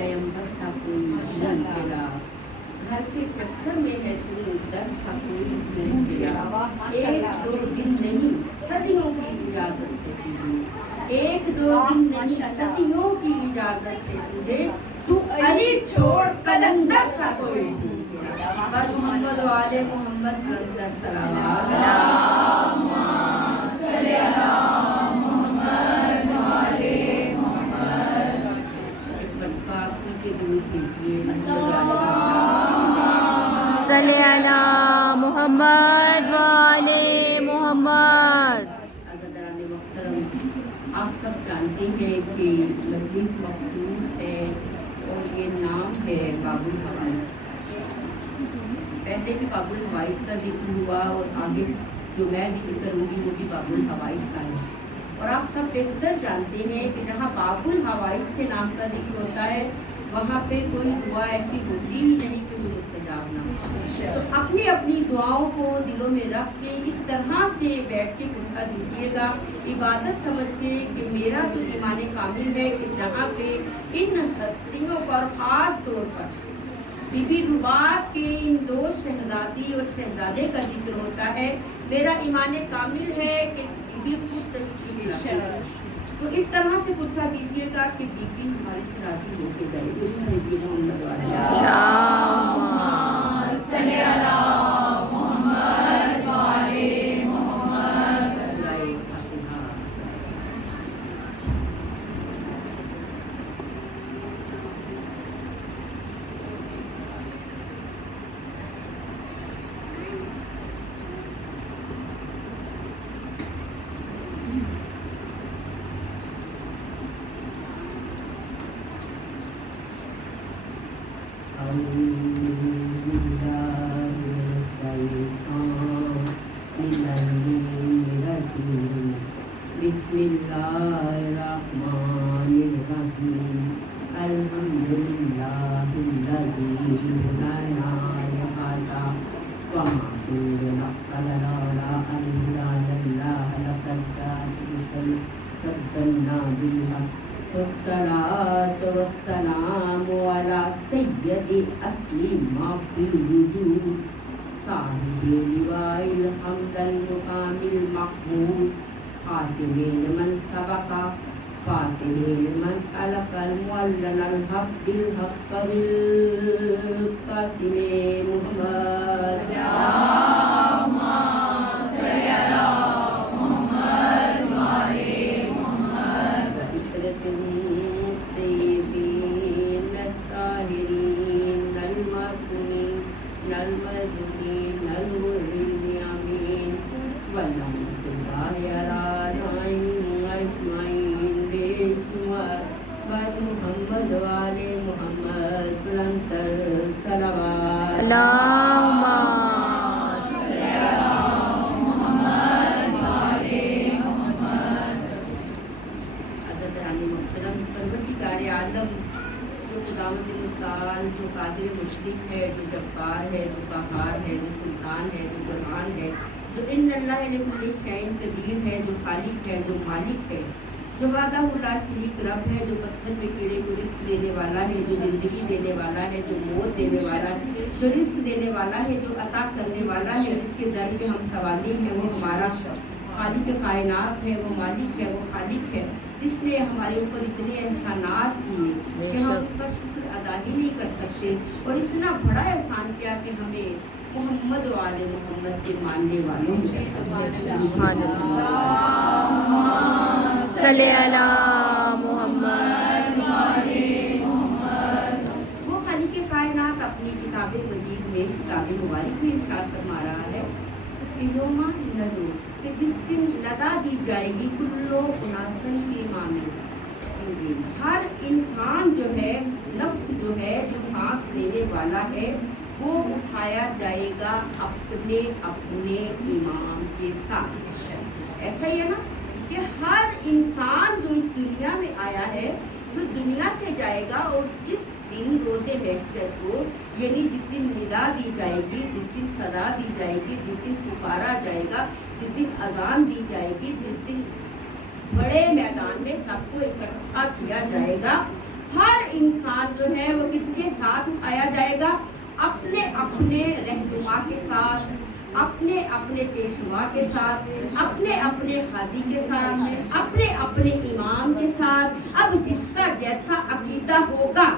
पैगंबर सा कोई नहीं मिला, घर के चक्कर में है तू दर सा कोई नहीं मिला। एक दो दिन नहीं सदियों की इजाजत है तुझे, एक दो दिन नहीं सदियों की इजाजत है तुझे, तू अली छोड़ कलंदर सा कोई नहीं मिला। बस मोहम्मद वाले मोहम्मद कलंदर सलावत सल्ले अला मोहम्मद वाले मोहम्मद। आप सब जानते हैं कि मजलिस मखसूस है और ये नाम है बाबुल हवाइज। पहले भी बाबुल हवाइज का जिक्र हुआ और आगे जो मैं जिक्र करूँगी वो भी बाबुल हवाइज का है। और आप सब बेहतर जानते हैं कि जहाँ बाबुल हवाइज के नाम का जिक्र होता है वहाँ पे कोई दुआ ऐसी होती ही नहीं कि वो मुस्तजाब ना हो। तो अपनी अपनी दुआओं को दिलों में रख के इस तरह से बैठ के पुरसा दीजिएगा, इबादत समझ के कि मेरा तो ईमान कामिल है कि जहाँ पे इन हस्तियों पर ख़ास तौर पर बीबी रुबाब के इन दो शहजादी और शहजादे का जिक्र होता है, मेरा ईमान कामिल है कि बीबी खुद तशरीफ लाती। तो इस तरह से गुस्सा दीजिएगा कि बीबी हमारे से राजी होके जाए। मोहम्मद वाले मोहम्मद जो कादिर मुशरिक है, जो जब्बार है, जो कहार है, जो सुल्तान है, जो कुरान है, जो इन्नल्लाह लिकुल्लि शैइन कदीर है, जो खालिक है, जो मालिक है, जो वाहदहुल्ला शरीक रब है, जो पत्थर में कीड़े को रिस्क देने वाला है, जो जिंदगी देने वाला है, जो मौत देने वाला है, जो रिस्क देने वाला है, जो अता करने वाला है, जिसके दर के हम सवाली हैं, वो हमारा खालिक कायनात है, वो मालिक है, वो खालिक है, जिसने हमारे ऊपर इतने एहसानात किए कि हम उसका शुक्र अदा ही नहीं कर सकते। और इतना बड़ा एहसान किया कि हमें मोहम्मद वाले मोहम्मद के मानने वालों सल्ले अला मोहम्मद वो खालिक कायनात अपनी किताब मजीद में किताब मुबारक में इरशाद फरमा रहा है कि योमा नदू कि जिस दिन लदा दी जाएगी कुल्लो उनासन की मामी, हर इंसान जो है, नफ्स जो है, जो सांस लेने वाला है, वो उठाया जाएगा अपने अपने इमाम के साथ। ऐसा ही है ना कि हर इंसान जो इस दुनिया में आया है, जो दुनिया से जाएगा और जिस दिन रोज़े महशर को, यानी जिस दिन निदा दी जाएगी, जिस दिन सदा दी जाएगी, जिस दिन पुकारा जाएगा, जिस दिन अजान दी जाएगी, जिस दिन बड़े मैदान में सबको इकट्ठा किया जाएगा, हर इंसान जो है वो किसके साथ उठाया जाएगा? अपने अपने रहनुमा के साथ, अपने अपने पेशवा के साथ, अपने अपने हादी के साथ, अपने अपने इमाम के साथ। अब जिसका जैसा अकीदा होगा,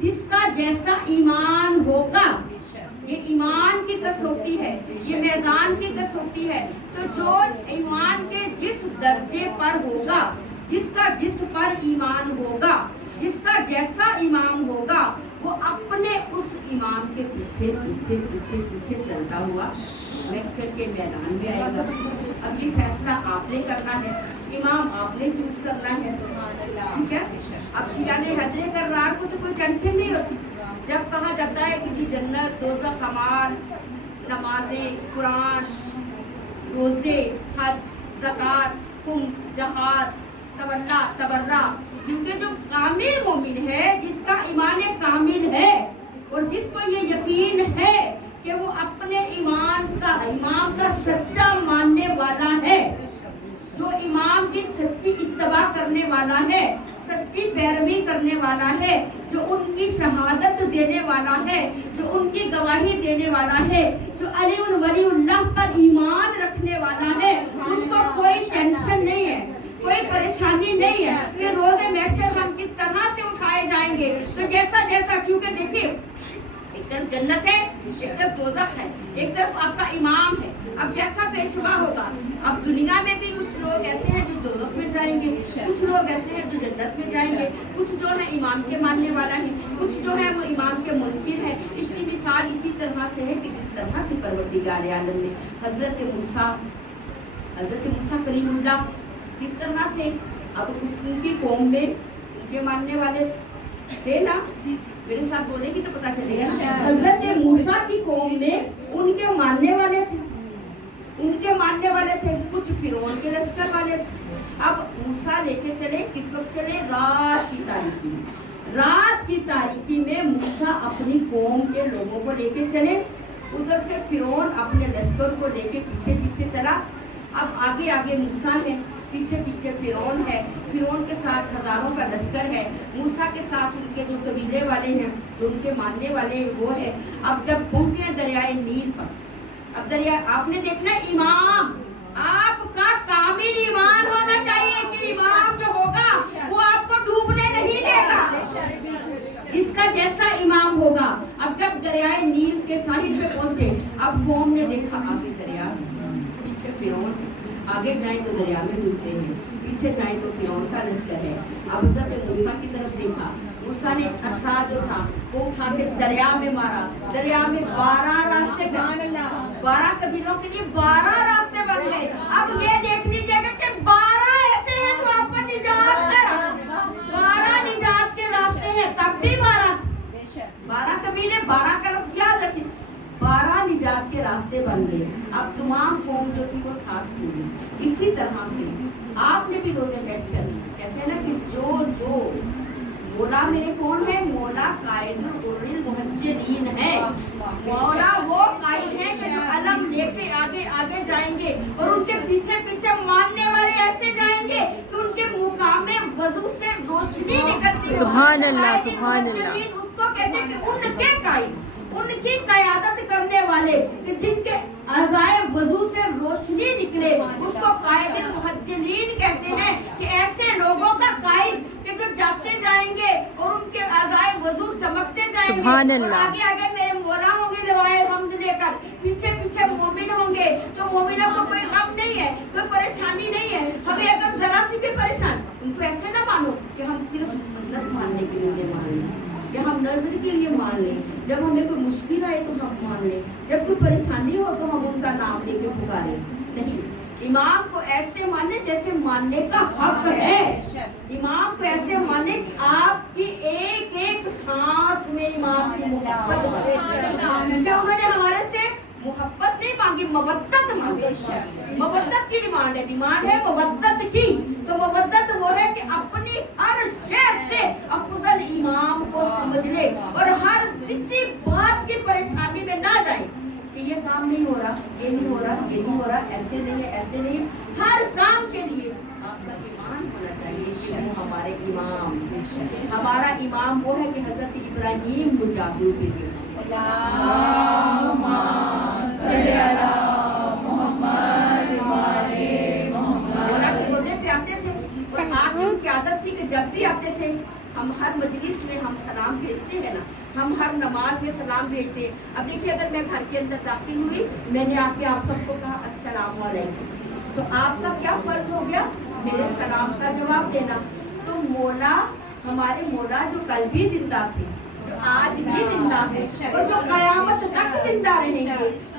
जिसका जैसा ईमान होगा, ये ईमान की कसौटी है, ये मैदान की कसौटी है। तो जो ईमान के जिस दर्जे पर होगा, जिसका जिस पर ईमान होगा, जिसका जैसा इमाम होगा, वो अपने उस इमाम के पीछे पीछे पीछे पीछे चलता हुआ महशर के मैदान में आएगा। अब ये फैसला आपने करना है, इमाम आपने चूज करना है, ठीक है। अब शियाने हजरे करार को तो कोई टेंशन नहीं होती। जब कहा जाता है कि जी जन्नत, दोज़ख, अमाल, नमाजें, कुरान, रोजे, हज, ज़कात, खुम्स, जहाद, तवल्ला, तबर्रा, क्योंकि जो कामिल मोमिन है, जिसका ईमान कामिल है और जिसको ये यकीन है कि वो अपने इमाम का सच्चा मानने वाला है, जो इमाम की सच्ची इत्तबा करने वाला है, सच्ची पैरवी करने वाला है, जो उनकी शहादत देने वाला है, जो उनकी गवाही देने वाला है, जो अली वलीउल्लाह पर ईमान रखने वाला है, उसको कोई टेंशन नहीं है, कोई परेशानी नहीं है कि रोज़े महशर हम किस तरह से उठाए जाएंगे। तो जैसा जैसा, क्योंकि देखिए एक तरफ जन्नत है, एक तरफ दोज़ख है, एक तरफ आपका इमाम है। अब जैसा पेशवा होगा, अब दुनिया में भी कुछ लोग ऐसे हैं जो दोज़ख में जाएंगे, कुछ लोग ऐसे हैं जो जन्नत में जाएंगे, कुछ जो है इमाम के मानने वाला है, कुछ जो है वो इमाम के मुनकिर है। इसकी मिसाल इसी तरह से है कि जिस तरह की परवरदिगार आलम ने हज़रत मूसा कलीमुल्लाह किस तरह से, अब उनकी कौम में उनके मानने वाले थे ना, मेरे साथ बोलेगी तो पता चलेगा। हज़रत मूसा की कौम में उनके मानने वाले थे, उनके मानने वाले थे, कुछ फिरौन के लश्कर वाले थे। अब मूसा लेके चले, किस वक्त चले? रात की तारीकी में। रात की तारीकी में मूसा अपनी कौम के लोगों को लेके चले, उधर से फिरौन अपने लश्कर को लेके पीछे पीछे चला। अब आगे आगे मूसा है, पीछे पीछे फिरौन है, फिरौन के साथ हजारों का लश्कर है, मूसा के साथ उनके जो कबीले वाले हैं, जो उनके मानने वाले हैं वो है। अब जब पहुंचे हैं दरियाए नील पर, अब दरिया आपने देखना इमाम, आपका कामिल ईमान होना चाहिए कि इमाम जो होगा वो आपको डूबने नहीं देगा, जिसका जैसा इमाम होगा। अब जब दरियाए नील के साहिल पे पहुंचे, अब कौम ने देखा आगे दरिया, पीछे फिरौन, आगे जाए तो दरिया में डूबते हैं, पीछे जाए तो फिरौन का लश्कर है। अब हज़रत मूसा की तरफ देखा, मूसा ने असा जो था वो उठा के दरिया में मारा, दरिया में 12 रास्ते बन गए, 12 कबीलों के लिए 12 रास्ते बन गए। अब ये देख लीजिएगा कि 12 ऐसे हैं जो आपको निजात कर, 12 निजात के रास्ते हैं, तब भी 12 कबीले, 12 का लफ्ज़ याद रखिए, 12 निजात के रास्ते बन गए। अब तमाम कौम जो थी वो साथ थी। इसी तरह से आपने भी रोज़े महशर, कहते हैं ना कि जो मौला मेरे कौन है? मौला कायदुल मुहज्जिरीन है। मौला वो कायद है कि जो अलम लेके आगे आगे जाएंगे और उनके पीछे पीछे मानने वाले ऐसे जाएंगे कि उनके मुकामे वजू से रोशनी निकलती है। सुभान अल्लाह, सुभान अल्लाह। उसको कहते हैं कि उनके कायद, उनकी क़यादत करने वाले, कि जिनके अज़ाए वज़ू से रोशनी निकले, उसको कायदुल मुहज्जिरीन कहते हैं। कि ऐसे लोगों का कायद कि जो जाते जाएंगे और उनके अज़ाए वज़ू चमकते जाएंगे, सुभान और अल्लाह। आगे आगे मेरे मौला होंगे लवाए हम्द लेकर, पीछे पीछे मोमिन होंगे। तो मोमिनों को कोई गम नहीं है, कोई परेशानी नहीं है। हमें अगर जरा सी भी परेशान, उनको ऐसे ना मानो कि हम सिर्फ मन्नत मानने के लिए मान लें या हम नजर के लिए मान लें, जब हमें कोई मुश्किल आए तो हम मान लें, जब कोई परेशानी हो तो हम उनका नाम लेके पुकारें। नहीं, इमाम को ऐसे माने जैसे मानने का हक है। इमाम को ऐसे माने कि आपकी एक एक सांस में इमाम की मोहब्बत बढ़े। उन्होंने हमारे से मोहब्बत नहीं मांगी, मवद्दत मांगी। मवद्दत की डिमांड है मवद्दत की। तो मवद्दत वो है कि अपनी हर शय से अफजल इमाम को समझ ले और हर किसी बात की परेशानी में ना जाए कि ये काम नहीं हो रहा, ये नहीं हो रहा, ये नहीं हो रहा, ऐसे नहीं है, ऐसे नहीं है। हर काम के लिए आपका ईमान होना चाहिए, कि वो हमारे इमाम, हमारा इमाम वो है कि हजरत इब्राहीम मुजाहिद के लिए मौला के रोजे पे आते थे और आप की आदत थी कि जब भी आते थे हम हर मजलिस में हम सलाम भेजते हैं ना, हम हर नमाज में सलाम भेजते हैं। अब देखिए अगर मैं घर के अंदर दाखिल हुई, मैंने आके आप सबको कहा अस्सलाम वालेकुम, तो आपका क्या फर्ज हो गया? मेरे सलाम का जवाब देना। तो मौला, हमारे मौला जो कल भी जिंदा थे, जो आज भी जिंदा है और जो कयामत तक जिंदा रहेंगे,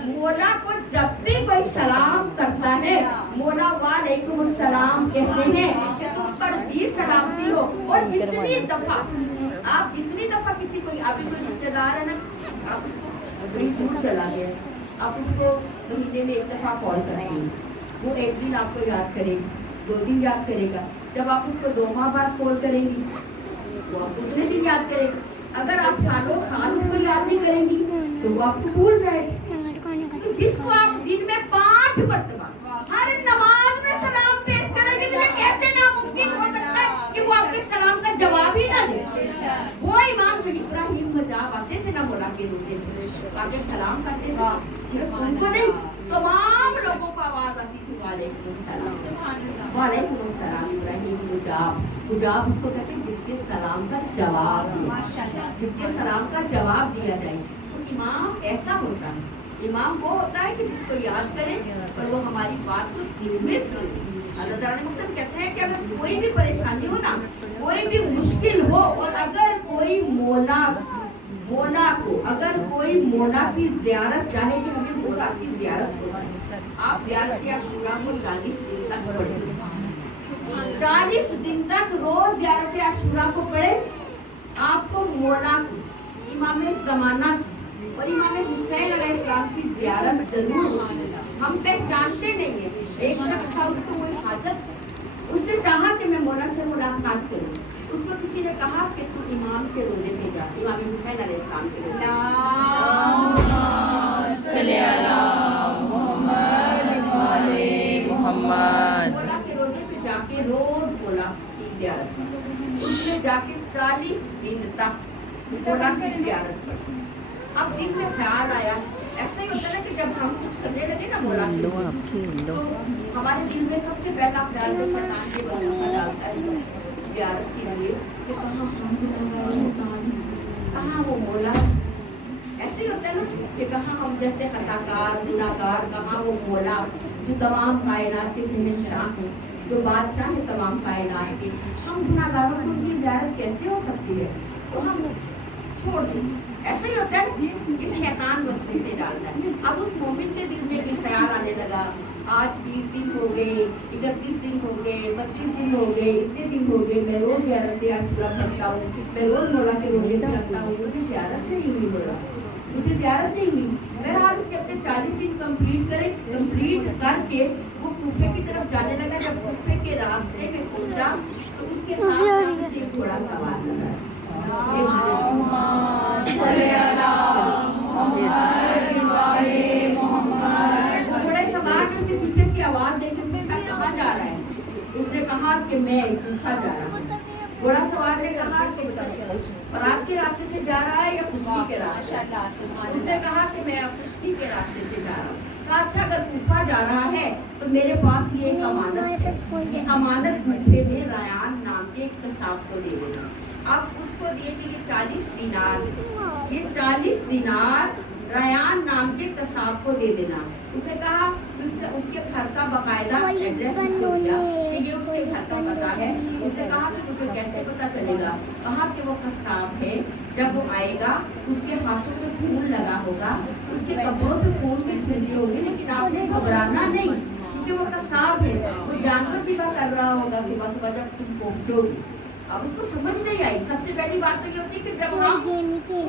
मौला को जब भी कोई सलाम करता है, मौला वालेकुम अस्सलाम कहते हैं कि तुम पर भी सलामती हो। और जितनी दफा किसी कोई अभी कोई रिश्तेदार है ना, आप उसको कहीं दूर चला गया, आप उसको महीने में एक दफा कॉल करते हैं, वो एक दिन आपको याद करेगी, 2 दिन याद करेगा। जब आप उसको 2 माह बाद कॉल करेंगी, वो आपको उतने दिन याद करेगा। अगर आप सालों साल उसको याद नहीं करेंगी तो वो आपको भूल जाएगी। तो जिसको आप दिन में 5 मरतबा हर नमाज में सलाम पेश करेंगे, तो कैसे नामुमकिन हो सकता है कि वो आपके सलाम का जवाब ही ना दे? वो इमाम जो इब्राहीम मजाब आते थे ना मौला के रोजे में, आके सलाम करते थे, सिर्फ उनको नहीं तमाम लोगों को आवाज आती थी वालेकुम अस्सलाम, वालेकुम अस्सलाम। इब्राहीम मुजाब उसको कहते हैं जिसके सलाम का जवाब दिया, जिसके सलाम का जवाब दिया जाए। तो इमाम ऐसा होता है, इमाम वो होता है कि जिसको याद करें और वो हमारी बात को दिल में सुने। अल्लाह ताला ने मतलब कहते हैं कि अगर कोई भी परेशानी हो ना, कोई भी मुश्किल हो, और अगर कोई मौला को अगर कोई मौला की ज़ियारत चाहे कि हमें मौला की ज़ियारत हो जाए, आप ज़ियारत आशूरा को 40 दिन तक पढ़ें, 40 दिन तक रोज ज़ियारत आशूरा को पढ़े। आपको मौला की, इमाम ज़माना और इमाम हुसैन अलैहिस्सलाम की ज़ियारत जरूर होगी। हम पहचानते नहीं है। एक शख्स था, उसको कोई हाजत, उसने चाहा कि मैं मौला से मुलाकात करूं, उसको किसी ने कहा कि तू इमाम के रोजे पे जा, इमाम हुसैन अलैहिस्सलाम के रोजे। मौला के रोजे पे जाके रोज मौला की ज़ियारत, उसने जाके 40 दिन तक मौला की ज़ियारत पढ़ी। अब दिन में ख्याल आया, ऐसा ही होता है कि जब हम कुछ करने लगे ना मौला की, तो हमारे दिल में सबसे पहला ख्याल तो शैतान के बारे में डालता है ज़ियारत के लिए कि कहाँ वो मौला। ऐसे ही होता है ना कि कहाँ हम जैसे खताकार गुनाहगार, कहाँ वो मौला जो तमाम कायनात के शहंशाह हैं, जो बादशाह है तमाम कायनात के। हम गुनाहगारों को उनकी ज़ियारत कैसे हो सकती है? तो हम छोड़ दें। ऐसा ही होता है, ये शैतान वसवे से डालता है। अब उस मोमिन के दिल में भी ख्याल आने लगा, आज 30 दिन हो गए, 31 दिन हो गए, 32 दिन हो गए, इतने दिन हो गए, मैं रोज ज़ियारत आशूरा करता हूँ, मैं रोज मौला के रोजे करता हूँ, मुझे ज़ियारत नहीं हुई मौला, मुझे ज़ियारत नहीं हुई। बहरहाल उसके अपने 40 दिन कंप्लीट करके वो कूफे की तरफ जाने लगा। जब कूफे के रास्ते में पहुंचा तो उसके साथ एक घोड़ा सवार लगा। घोड़े सवार ने उसे पीछे से आवाज देकर पूछा कहाँ जा रहा है? उसने कहा कि मैं कूफा जा रहा हूँ। घोड़ा सवार ने कहा कि फराग के रास्ते से जा रहा है या खुशकी के रास्ते? उसने कहा कि मैं खुशकी के रास्ते से जा रहा हूँ। कहा अच्छा अगर कूफा जा रहा है तो मेरे पास ये एक अमानत है, ये अमानत कूफे में रयान नाम के एक कसाब को दे देना। आप उसको दिए कि ये 40 दिनार रयान नाम के कसाब को दे देना। उसने कहा उसके घर का बाकायदा एड्रेस उसको दिया कि ये उसके घर का पता है। उसने कहा कि मुझे कैसे पता चलेगा? कहा कि वो कसाब है, जब वो आएगा उसके हाथों में खून लगा होगा, उसके कपड़ों पे खून के छींटे होंगे, लेकिन आपने घबराना नहीं क्योंकि वो कसाब है, वो जानवर ज़िबा कर रहा होगा सुबह सुबह जब तुम पहुँचोगे। अब उसको समझ नहीं आई। सबसे पहली बात तो ये होती है कि जब हम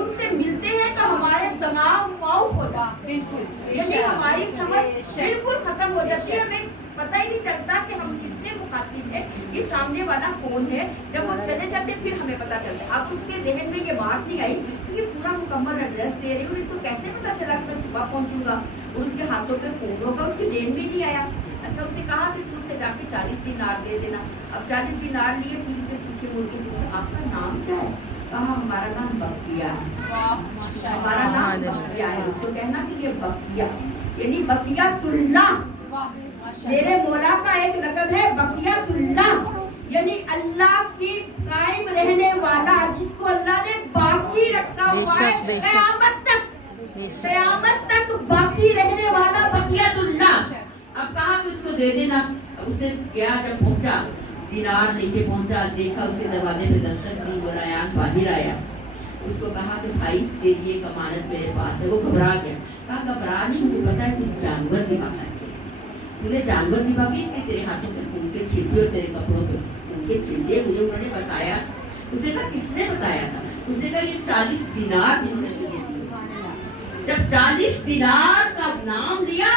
उनसे मिलते हैं तो हमारे दिमाग माउफ हो जाता है, बिल्कुल यानी हमारी समझ बिल्कुल खत्म हो जाती है। हमें पता ही नहीं चलता कि हम कितने मुखातिब हैं, ये सामने वाला कौन है। जब वो चले जाते फिर हमें पता चलता है। अब उसके जहन में ये बात नहीं आई कि ये पूरा मुकम्मल एड्रेस दे रही हूँ, इनको कैसे पता चला कि मैं सुबह पहुँचूंगा और उसके हाथों पे फोन होगा, उसके जहन में नहीं आया। अच्छा उससे कहा कि तू उससे जाके 40 दिनार दे देना। अब 40 दिनार लिए, फिर इसने पीछे मुड़ के पूछा आपका नाम क्या है? कहा हमारा नाम बकिया है। हमारा नाम बकिया है। तो कहना कि ये बकिया यानी बकियातुल्लाह, मेरे मौला का एक लक़ब है बकियातुल्लाह, यानी अल्लाह की कायम रहने वाला, जिसको अल्लाह ने बाकी रखा हुआ है क़यामत तक बाकी रहने वाला बकियातुल्लाह। अब कहा कि उसको दे देना। अब उसने क्या, जब पहुंचा दिनार लेके पहुंचा, देखा उसके दरवाजे पे दस्तक दी, वो रयान बाहर आया। उसको कहा कि भाई तेरी ये अमानत मेरे पास है। वो घबरा गया। कहा घबरा नहीं, मुझे पता है तू जानवर दिखा करके, तूने जानवर दिखा के इसलिए तेरे हाथों पे खून के छिलके और तेरे कपड़ों पे खून के छिलके मुझे उन्होंने बताया। उसने कहा किसने बताया था? उसने कहा ये 40 दिनार जिन्होंने तुझे दिए। जब 40 दिनार का नाम लिया,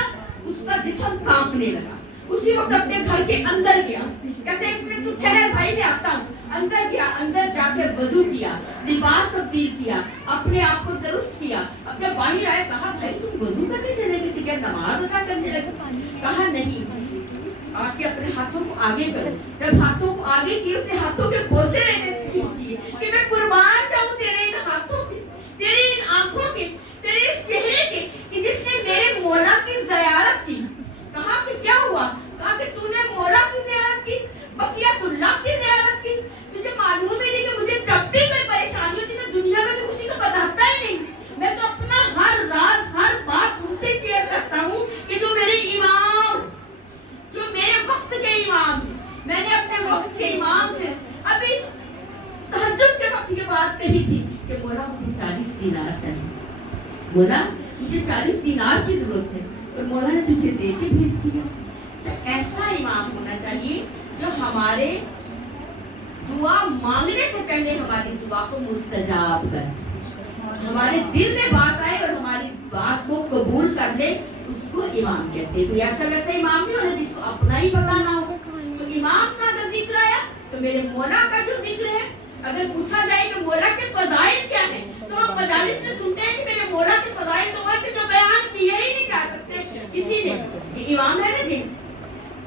उसका जिस्म कांपने लगा। उसी वक्त अपने घर के अंदर गया। कहते हैं कि तू ठहर भाई, मैं आता हूँ। अंदर गया, अंदर जाके वजू किया, लिबास तब्दील किया, अपने आप को दुरुस्त किया। अब जब बाहर आए, कहा भाई तुम वजू करने चले गए थे क्या, नमाज अदा करने लगे? कहा नहीं, आके अपने हाथों को आगे करो। जब हाथों को आगे किए, उसने हाथों के बोसे लेने शुरू किए कि मैं कुर्बान जाऊं तेरे इन हाथों के, तेरे इन आंखों के, तेरे इस चेहरे के, कि जिसने मेरे मौला की ज़ियारत की। कहा कि क्या हुआ? कहा कि तूने मौला की ज़ियारत की, बकियातुल्लाह की ज़ियारत की। तुझे मालूम ही नहीं कि मुझे जब भी कोई परेशानी होती, मैं दुनिया में तो किसी को बताता ही नहीं। मैं तो अपना हर राज, हर बात उनसे शेयर करता हूँ कि जो मेरे इमाम, जो मेरे वक्त के इमाम, मैंने अपने वक्त के इमाम से अभी तहज्जुद के वक्त ये बात कही थी कि मौला मुझे 40 दिनार चाहिए, मौला मुझे 40 दिनार की जरूरत है, और मौला ने तुझे दे के भेज दिया। तो ऐसा इमाम होना चाहिए जो हमारे दुआ मांगने से पहले हमारी दुआ को मुस्तजाब करे, हमारे दिल में बात आए और हमारी बात को कबूल कर ले, उसको इमाम कहते हैं। कोई ऐसा वैसा इमाम नहीं होना जिसको अपना ही पता ना हो। तो इमाम का अगर जिक्र आया तो मेरे मौला का जो जिक्र है, अगर पूछा जाए कि मौला के फजाइल क्या है, तो हम मजालिस में सुनते हैं कि मेरे मौला के फजाइल तो है कि जो बयान किए ही नहीं जा सकते किसी ने। ये इमाम है ना जी,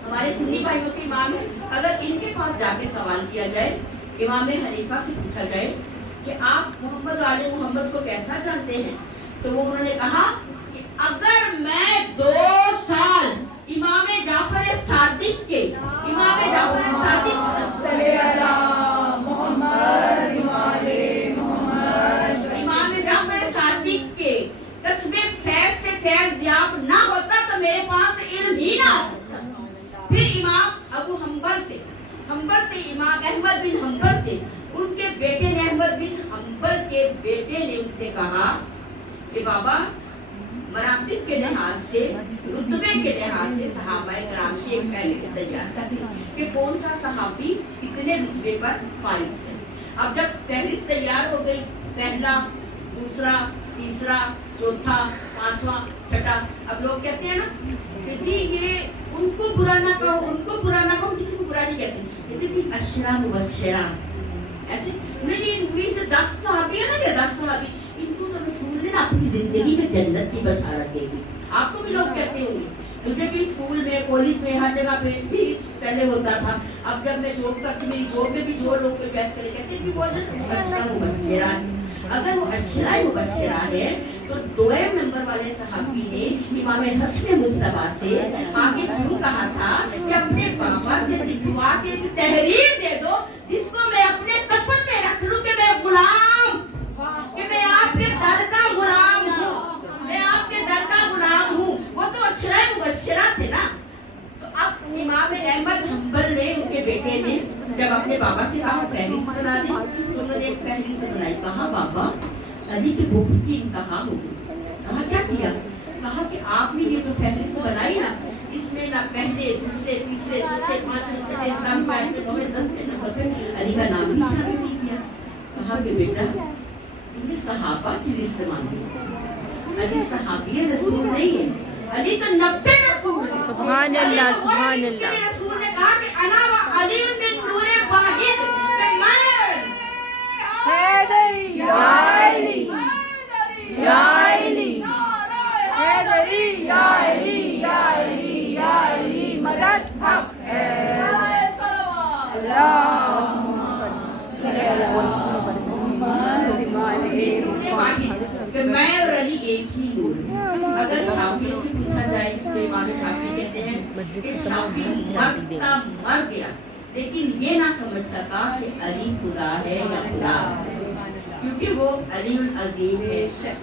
हमारे सुन्नी भाइयों के इमाम है। अगर इनके पास जाके सवाल किया जाए, इमाम हनीफा से पूछा जाए कि आप मोहम्मद वाले मोहम्मद को कैसा जानते हैं, तो वो उन्होंने कहा कि अगर मैं 2 साल इमाम जाफर सादिक के, इमाम जाफर सादिक इमाम जाफर सादिक के कस्बे फैज से फैज याब ना होता तो मेरे पास इल्म ही ना होता। फिर इमाम अबू हम्बल से इमाम अहमद बिन हम्बल से, उनके बेटे ने, अहमद बिन हम्बल के बेटे ने उनसे कहा कि बाबा मरातिब के लिहाज से, रुतबे के लिहाज से सहाबाए किराम की एक फहरिस्त तैयार करते कि कौन सा सहाबी कितने रुतबे पर फाइज है। अब जब फहरिस्त तैयार हो गई, पहला, दूसरा, तीसरा, चौथा, पांचवा, छठा, अब लोग कहते हैं ना कि जी ये उनको बुरा ना कहो, उनको बुरा ना कहो, किसी को बुरा नहीं कहते, कहते थी अशरा मुबशरा, ऐसे नहीं जो 10 सहाबी है ना, 10 सहाबी, इनको तो रसूल ने ना अपनी जिंदगी में जन्नत की बशारत दे दी। आपको भी लोग कहते होंगे, मुझे भी स्कूल में, कॉलेज में, हर जगह पे भी पहले होता था। अब जब मैं जॉब करती, मेरी जॉब में भी जो लोग कोई बहस करे, कहते थी वो अशरा मुबशरा है। अगर वो अशरा मुबशरा है तो 2 नंबर वाले सहाबी ने इमाम हसन मुस्तफा से आगे क्यों कहा था कि अपने बाबा से दिखवा के एक तहरीर दे दो जिसको मैं अपने कफन में रख लूं कि मैं गुलाम, कि मैं आपके दर का गुलाम हूँ, मैं आपके दर का गुलाम हूँ। वो तो अशरा मुबशरा थे ना। तो अब इमाम अहमद हम्बल ने, उनके बेटे ने जब अपने बाबा से कहा फहरिस्त बना दे, तो उन्होंने एक फहरिस्त बनाई। कहा बाबा अली के बुक्स की इंतहा हो गई। कहा क्या किया? कहा कि आपने ये जो फहरिस्त बनाई ना, इसमें ना पहले, दूसरे, तीसरे, चौथे, पांचवें, छठे, सातवें, आठवें, नौवें, 10वें नंबर पे अली का नाम भी शामिल नहीं किया। कहा कि बेटा ये सहाबा की लिस्ट मांगी, अली सहाबी रसूल नहीं है, अली तो 90 रसूल है। सुभान अल्लाह, सुभान अल्लाह। रसूल ने कहा कि अना व अली मिन नूरे वाहिद, कि मैं हैदरी या अली, या अली, हैदरी या अली, या अली, या अली, मदद कि मैं और अली एक ही नूर हैं। अगर शाफी से पूछा जाए तो इमाम शाफी कहते हैं कि शाफी मरता मर गया लेकिन ये ना समझ सका कि अली खुदा है या खुदा है, क्योंकि वो अलीउल अजीम है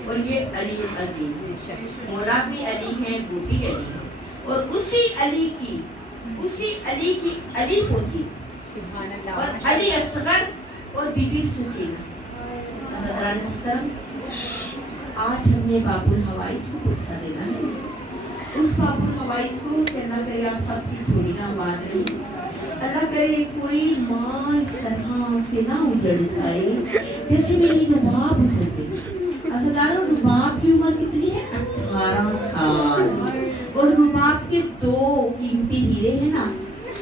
और ये अलीउल अजीम है। मौला भी अली है, वो भी अली है, और उसी अली की अली होती और अली असगर और बीबी सकीना। हज़रात मुहतरम, आज हमने बाबुल हवाइज को गुस्सा देना है। उस बाबुल हवाइज को कहना करे आप सबकी छोड़ियाँ मार रही, अल्लाह करे कोई माँ इस तरह से ना उजड़ जाए जैसे मेरी रुबाब उजड़ गई। हज़रात, रुबाब की उम्र कितनी है? 18 साल। और रुबाब के 2 कीमती हीरे हैं ना,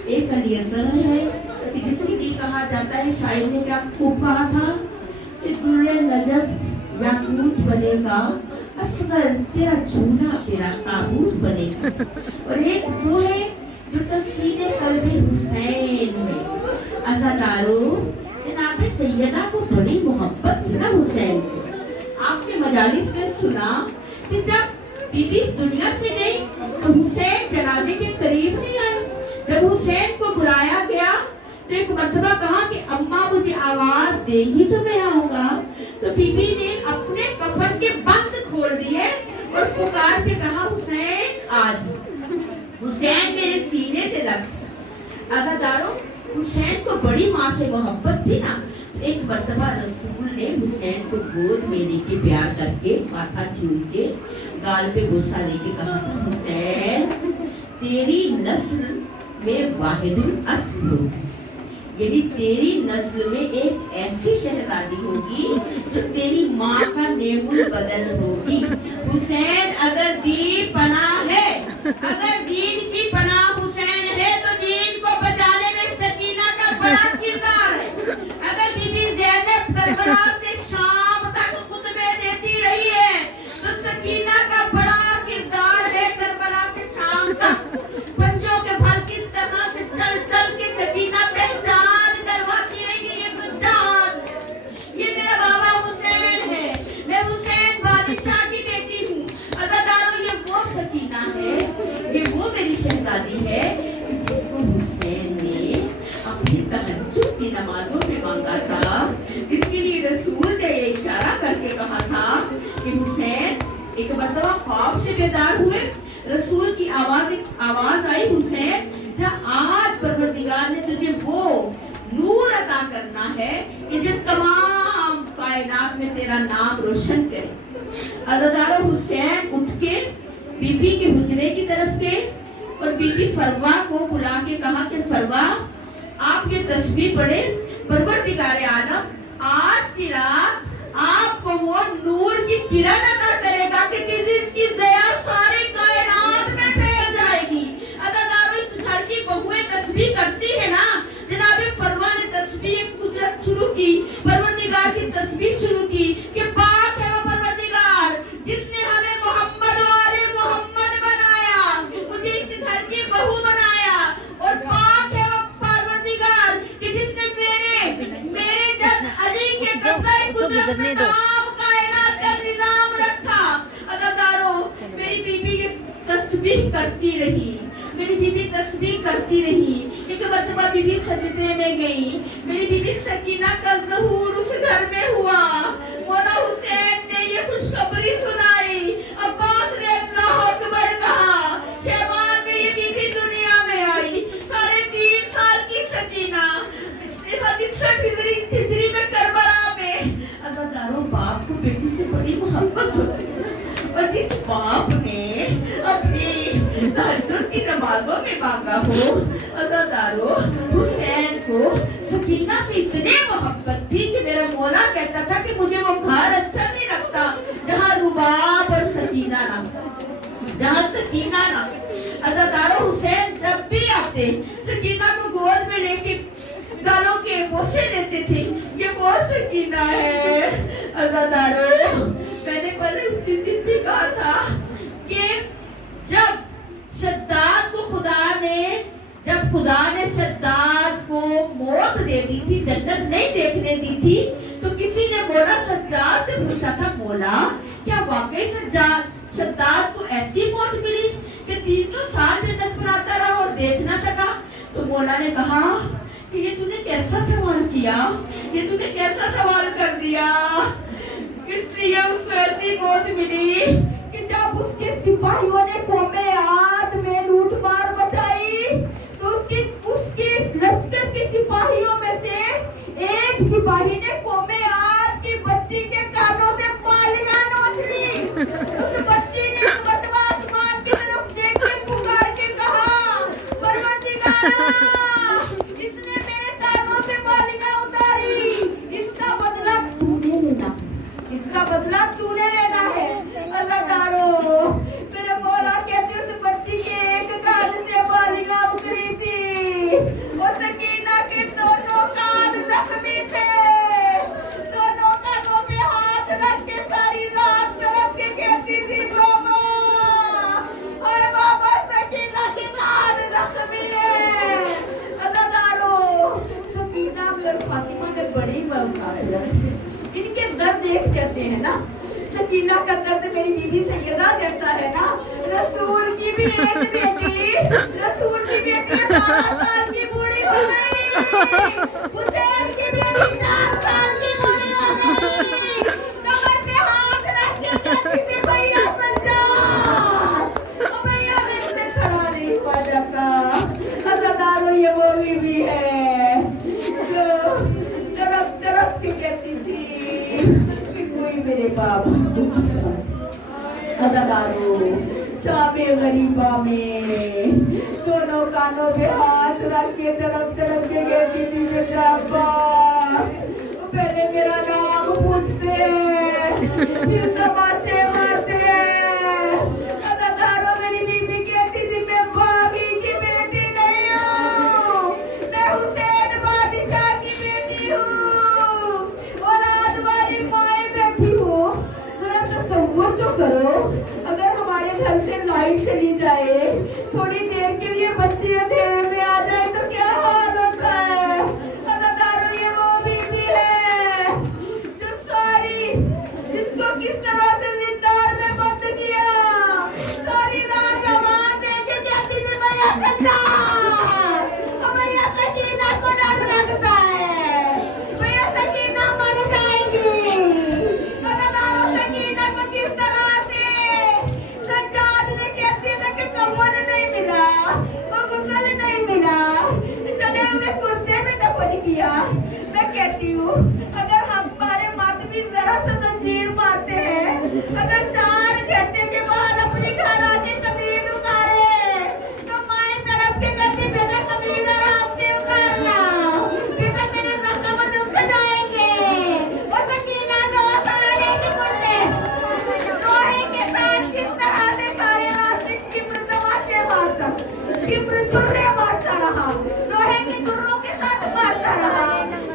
एक अली असगर है कि जिसके लिए कहा जाता है, शायर ने क्या खूब कहा था कि दुर्रे नजफ याकूत बनेगा, असगर तेरा झूला तेरा ताबूत बनेगा। और एक वो है जो तस्वीर कल्बे हुसैन है। अज़ादारो, जनाब सैयदा को बड़ी मोहब्बत थी ना हुसैन से। आपने मजालिस में सुना कि जब बीबी इस दुनिया से गई तो हुसैन जनाजे के करीब नहीं आए। जब हुसैन को बुलाया गया तो एक मर्तबा कहा कि अम्मा मुझे आवाज देंगी तो मैं आऊंगा। तो बीबी ने अपने कफन के बंद खोल दिए और पुकार के कहा, हुसैन आज। हुसैन मेरे सीने से लग गया। अज़ादारों, हुसैन को बड़ी माँ से मोहब्बत थी ना। एक मर्तबा रसूल ने हुसैन को गोद में लेके प्यार करके माथा चूम के गाल पे गुस्सा लेके कहा था, हुसैन तेरी नस्ल में वाहिदुल अस्ल होगी, यानी तेरी नस्ल में एक ऐसी शहजादी होगी जो तेरी माँ का नेमुल बदल होगी। हुसैन अगर दीन पनाह है, अगर दीन की पनाह हुसैन है तो दीन को बचाने में सकीना का बड़ा किरदार है। अगर बीबी ज़ैनब करबला से शाम तक खुतबे देती रही है तो सकीना का बड़ा किरदार है। करबला से शाम तक पंजों के फल किस तरह से चल चल के सकीना पहचान करवाती रही है। ये तो जान, ये मेरा बाबा हुसैन है, मैं हुसैन बादशाह की बेटी हूँ। अज़ादारों, ये वो सकीना है, ये वो मेरी शहजादी है कि जिसको हुसैन ने अपनी तहज्जुद की नमाजों में मांगा था, जिसके लिए रसूल ने इशारा करके कहा था कि हुसैन। एक मर्तबा ख्वाब से बेदार हुए, रसूल की आवाज आई, हुसैन जा आज परवरदिगार ने तुझे वो नूर अता करना है कि जो तमाम कायनात में तेरा नाम रोशन करे। अज़ादारों, हुसैन उठ के बीबी के हुजरे की तरफ गए और बीबी फरवा को बुला के कहा कि फरवा, आप ये तस्बीह पढ़े, परवरदिगार आलम आज की रात आपको वो नूर की किरण अता करेगा कि जिसकी दया सारी कायनात में फैल जाएगी। अज़ादारों, इस घर की बहुएं तस्बीह करती है ना। जनाबे फरवा ने तस्बीह कुदरत शुरू की, परवरदिगार की तस्बीह शुरू की कि पाक है वो परवरदिगार जिसने हमें मोहम्मद वाले मोहम्मद बनाया, मुझे इस घर की बहू बनाया। और पाक है वो परवरदिगार कि जिसने मेरे जद अली के कब्ज़े कुदरत में तमाम कायनात का निजाम रखा। अज़ादारों, मेरी बीबी तस्बीह करती रही, मेरी बीबी तस्बीह करती रही। एक मर्तबा बीबी सजदे में गई, मेरी बीबी सकीना का ज़हूर उस घर में हुआ। मौला हुसैन ने ये खुशखबरी सुनाई, अब्बास ने अल्लाह अकबर कहा, शहबान में ये बीबी दुनिया में आई। 3.5 साल की सकीना 63 हिजरी में करबला में। अज़ादारों, बाप को बेटी से बड़ी मोहब्बत होती है, और जिस बाप ने अपनी तहज्जुद की नमाजों में मांगा हो, अज़ादारों, हुसैन को सकीना से इतनी मोहब्बत थी कि मेरा मौला कहता था कि मुझे वो घर अच्छा नहीं लगता जहाँ रुबाब और सकीना ना, जहाँ सकीना ना। अज़ादारों, हुसैन जब भी आते सकीना को गोद में लेके गालों के बोसे लेते थे, ये वो सकीना है। अज़ादारों, मैंने पहले उसी दिन भी कहा था कि जब खुदा ने शद्दाद को मौत दे दी थी, जन्नत नहीं देखने दी थी, तो किसी ने मौला सज्जाद से पूछा था, मौला क्या शद्दाद को ऐसी मौत मिली कि 300 साल जन्नत पर आता रहा और देख ना सका। तो मौला ने कहा कि ये तूने कैसा सवाल किया, ये तूने कैसा सवाल कर दिया। इसलिए उसको ऐसी मौत मिली कि जब उसके सिपाहियों ने कौमे आद में लूट मार मचाई तो उसके लश्कर के सिपाहियों में से एक सिपाही ने कौमे आद की बच्ची के कानों से बालियां नोच ली। उस बच्ची ने मर्तबा आसमान की तरफ देख के पुकार के कहा, परवरदिगारा, इसने मेरे कानों से बालियां उतारी, इसका बदला तूने लेना, इसका बदला तूने लेना है। अज़ादारों, मेरे मौला कहते उस बच्ची के एक कान से बालियां उतरी थी और सकीना के दोनों कान जख्मी थे। दोनों कानों पे हाथ रख के सारी रात तड़प के कहती थी, बाबा, ओए बाबा, सकीना के कान जख्मी है। अज़ादारों, सकीना में और फातिमा में बड़ी मुकाबला है। इनके दर्द एक जैसे है ना। सकीना का दर्द मेरी बीवी सैयदा जैसा है ना। रसूल की भी एक बेटी, रसूल की बेटी 12 साल की बूढ़ी हो गई, हुसैन की बेटी 4 साल की बूढ़ी हो गई। कमर पे हाथ रख के कहती थी, भैया सज्जाद, ओ भैया मेरे से खड़ा नहीं हुआ जाता। अज़ादारों, ये वो बीवी है जो तड़प तड़प के कहती थी कि कोई मेरे बाप। अज़ादारों, शामे गरीबा में दोनों कानों पे हाथ रख के तड़प तड़प के कहती थी, बेटा अब्बास, पहले मेरा नाम पूछते फिर तमाचे मारते। अज़ादारों, मेरी बीबी कहती थी, मैं बागी की बेटी नहीं हूँ, मैं हुसैन बादशाह की बेटी हूँ, औलाद वाली माए बैठी हो। जरा तसव्वुर तो करो, अगर हमारे घर से लाइट चली जाए, थोड़ी देर के लिए बच्चे अंधेरे में आ जाए तो क्या हाल होता है। अज़ादारों, ये वो बीवी है जो जिसको किस तरह से जिंदार में बंद किया, सारी रात आवाज दे के कहती थी, भैया सज्जाद, भैया सकीना को डर लगता है, भैया सकीना मर जाएगी। अज़ादारों, सकीना को किस तरह से सज्जाद ने कहती है कि कफन नहीं मिला, वो गुस्ल नहीं मिला, चले हुए कुर्ते में दफन किया। मैं कहती हूँ, अगर हमारे मातमी जरा सा जंजीर मारते हैं, अगर 4 घंटे के बाद अपने घर आके कमीज उतारे तो माए तड़प के कहती, बेटा कमीज आराम से उतारना, बेटा तेरे जख्म दुख जाएंगे। और सकीना 2 साल के कुर्ते लोहे के साथ किस तरह से सारे रास्ते चिब्र तमाचे मारता, चिब्र तुर्रे मारता रहा, लोहे के तुर्रों के साथ मारता रहा।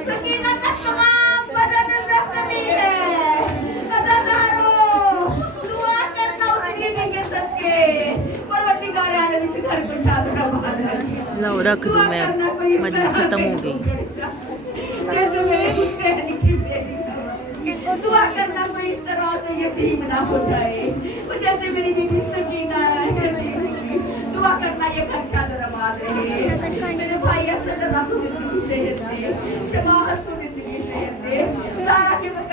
सकीना का तमाम बदन जख्मी है। अज़ादारों, दुआ करना उस बीवी के सदके, परवरदिगार आलम इस घर को शाद और आबाद रखे। लो रख दूं मैं, मजलिस खत्म हो गई। जैसे मेरे हुसैन की बेटी, दुआ करना कोई इस तरह से यतीम ना हो जाए, वो जैसे मेरी बीबी सकीना है, दुआ करना ये घर शाद और आबाद रहे। मेरे भाई असद अल्लाह को जिंदगी सेहत दे, शबाहत को जिंदगी सेहत दे, सारा के वक्त